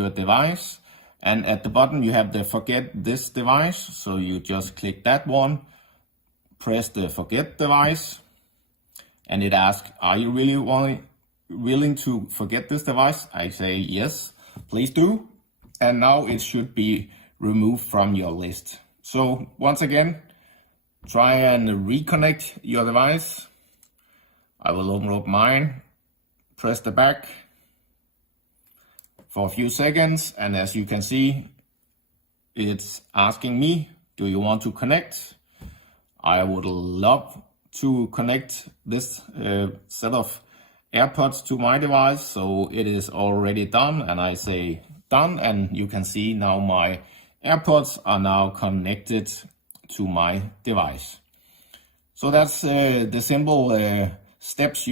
your device. And at the bottom you have the forget this device. So you just click that one, press the forget device, and it asks, are you really willing to forget this device? I say yes, please do. And now it should be removed from your list. So once again, try and reconnect your device. I will open up mine, press the back for a few seconds, and as you can see, it's asking me, do you want to connect? I would love to connect this set of AirPods to my device, so it is already done, and I say done, and you can see now my AirPods are now connected to my device. So that's the simple steps